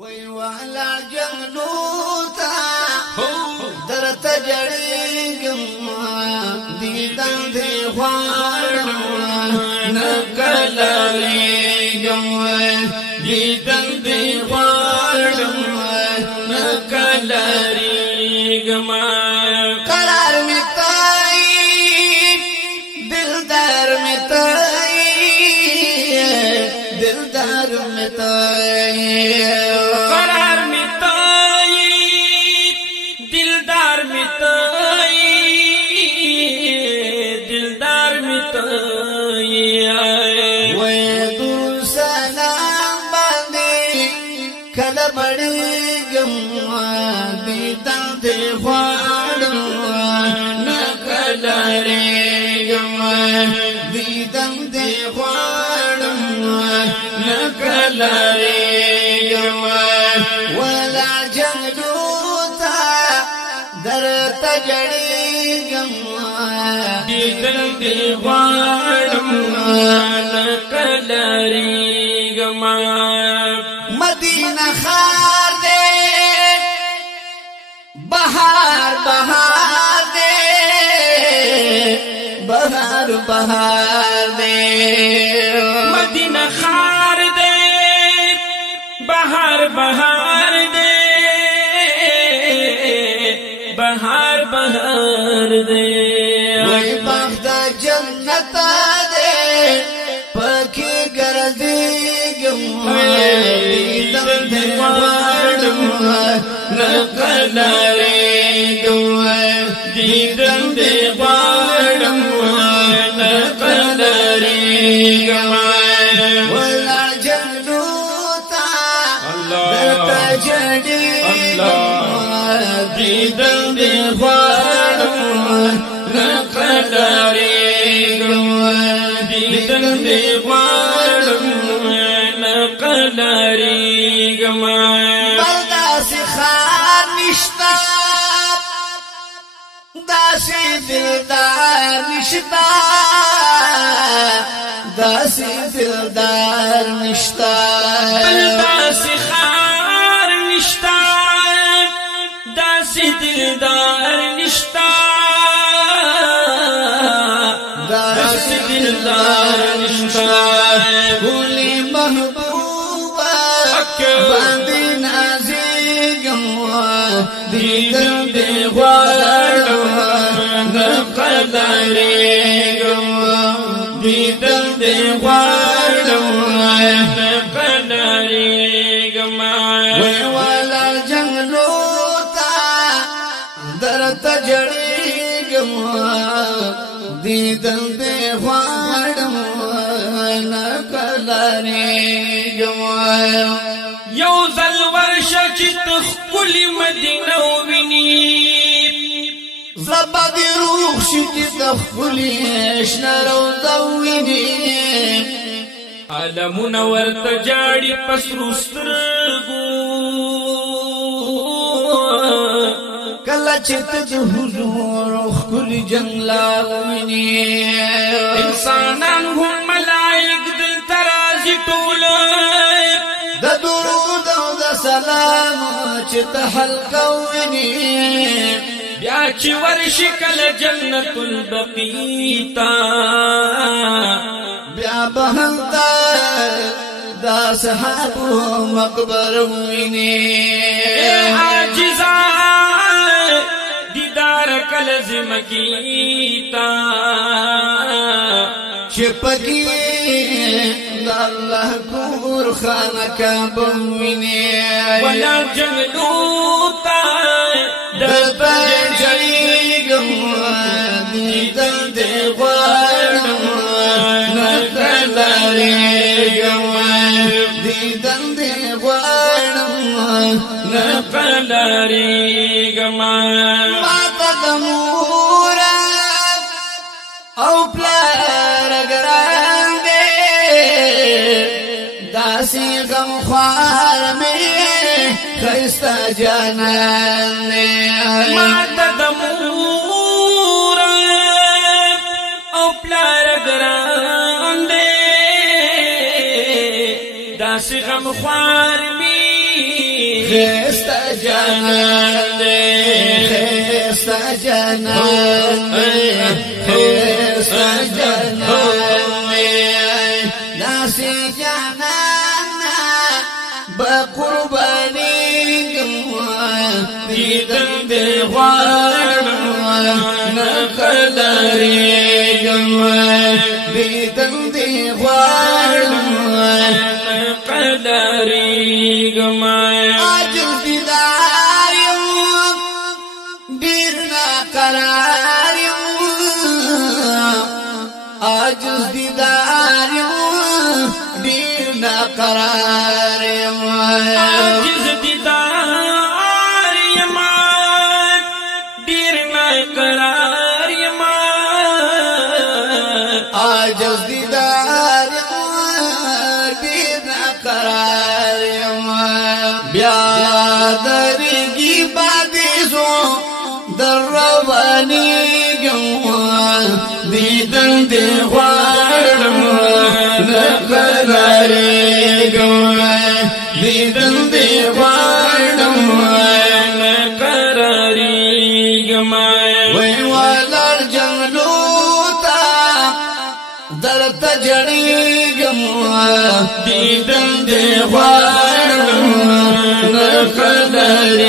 وی والا جنوتا درت جړېږم دیدن دی غواړم نکلېږم دیدن دی غواړم نکلېږم قرار می تای دلدار می تای دلدار می تای مړېږم دیدن دې غواړم نکلېږم دیدن دې غواړم نکلېږم ولا جنګو ته درته جړېږم دیدن دې غواړم نکلېږم مدینہ خار دے بہار بہار دے بہار بہار دے مدینہ خار دے بہار بہار دے بہار بہار دے وہی بخت جنت دے پکی گردیگم دیدن دے غواړم نکلېږم دیدن دے غواړم نکلېږم ولا جنوتا درته جړېږم دیدن دے غواړم نکلېږم دیدن دے غواړم نکلېږم داسې خار نشته داسې دلدار نشته داسې دلدار نشته داسې خار نشته داسې دلدار نشته داسې دلدار نشته ګلې محبوبه باندې نازېږم دیدن دې غواړم نکلېږم دیدن دې غواړم نکلېږم وی والا جنګلو ته درته جړېږم دیدن دې غواړم نکلېږم یو ځل ورشه چې ته ښکلې مدینه ووینې زړه دې روغ شي چې ته ښکلې شنه روضه ووینې عالمونه ورته جاړي په سرو سترګو کله چې ته د حضور ښکلي جنګلا ووینې انسانان هم ملائک دلته راځي ټوله د درود او د سلام چې ته حلقه ووینې بیا چې ورشي کله جنت البقیع ته بیا به هلته د اصحابو مقبره ووینې عاجزان دیدار کله زمکی ته چې پکې د الله کور خانه کعبه ووینې ولا جنګو ته درته جړېږم دیدن دې غواړم نکلېږم دیدن دې غواړم نکلېږم ماته د مور او پلار ګران دې داسې غمخوار مې ښایسته جانان دې ماته د مور او پلار ګران دې داسې غم خوار می خستا جانان خستا جانان خستا جانان ناسي جانان بقرباني دیدن دی غوارم نقدرېږم دیدن دی غوارم نقدرېږم عاجز دیدار یم ډېر ناقرار یم عاجز دیدار یم ډېر ناقرار یم عاجز دیدار یم ډېر ناقرار یم عاجز دیدار یم ډېر ناقرار یم بیا درګي باندې زو در روانېږم دیدن دې غواړم نقدرېږم دیدن دې غواړم نقدرېږم وای ولر جنګلو ته درته جړېږم دیدن دې غواړم نقدرېږم